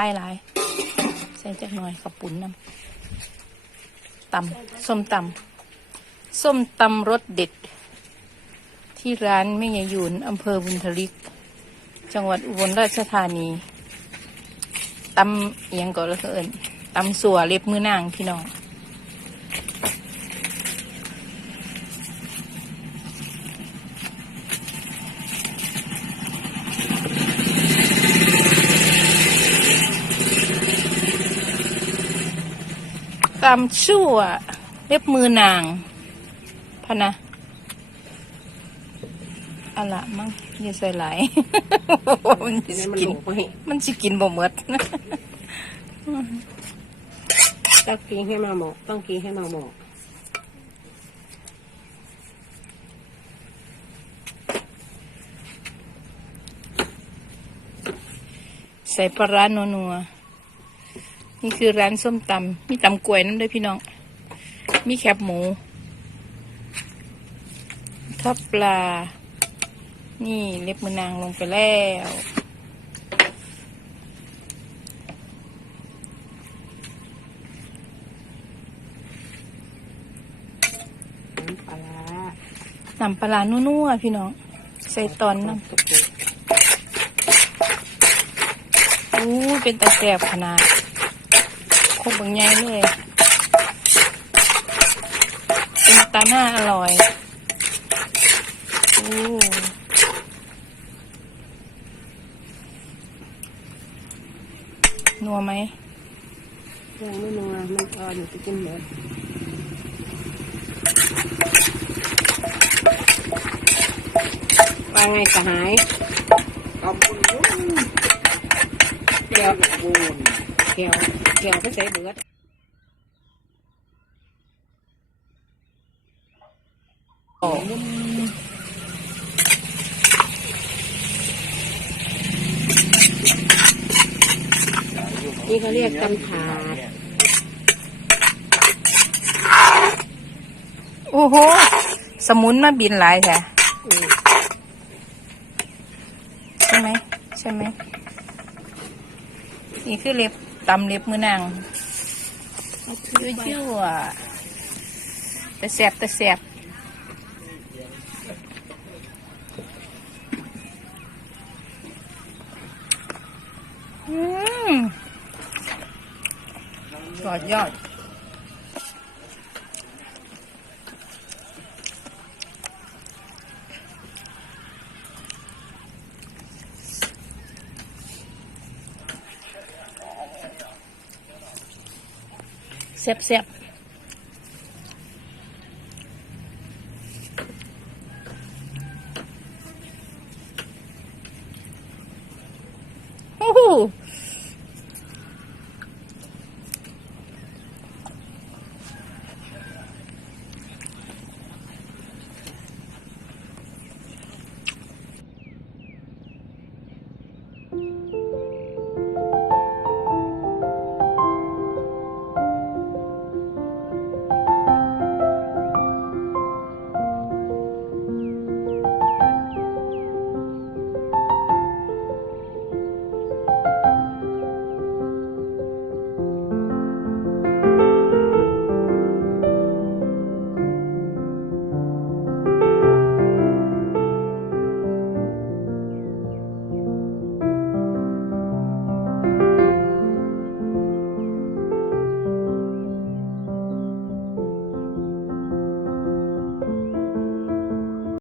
ลายหลาย ใส่จักหน่อยกับปุ่นน้ำตำส้มตำส้มตำรสเด็ด ที่ร้านแม่ยายยูนอำเภอบุญทลิก จังหวัดอุบลราชธานีตำเอียงก่อนแล้วก็เอินตำสัวเล็บมือนางพี่น้อง ตำชั่ว เล็บมือนางพะนะอะละมั้งอย่าใส่หลายมันทีสินี้มันกินหลงไปมันสิกินบ่หมดต้องกินให้มาหมกต้องกินให้มาหมกใส่ปลาร้านัวๆ นี่คือร้านส้มตำมีตำกล้วยน้ำด้วยพี่น้อง มีแคบหมูทอดปลา นี่เล็บมือนางลงไปแล้ว น้ำปลาร้าน้ำปลาร้านัวๆพี่น้อง ใส่ตอนน้ำสุกอู้ยเป็นตาแสบขนาดโคกบางใหญ่เลยเป็นตาหน้าอร่อยอู้นัวไหมยังไม่นัวมันอ่อนอยู่จะกินเหมดว่าไงสหายขอบคุณเกี่ยวเกี่ยว เกี่ยวไปใส่เบือดโอ้นี่เขาเรียกตำถาด โอ้โห สมุนมาบินหลายแท้อืมใช่ไหม ใช่ไหม นี่คือเล็บ ตำเล็บมือนางยั่วๆแต่แสบแต่แสบอืมยอดยอด siap-siap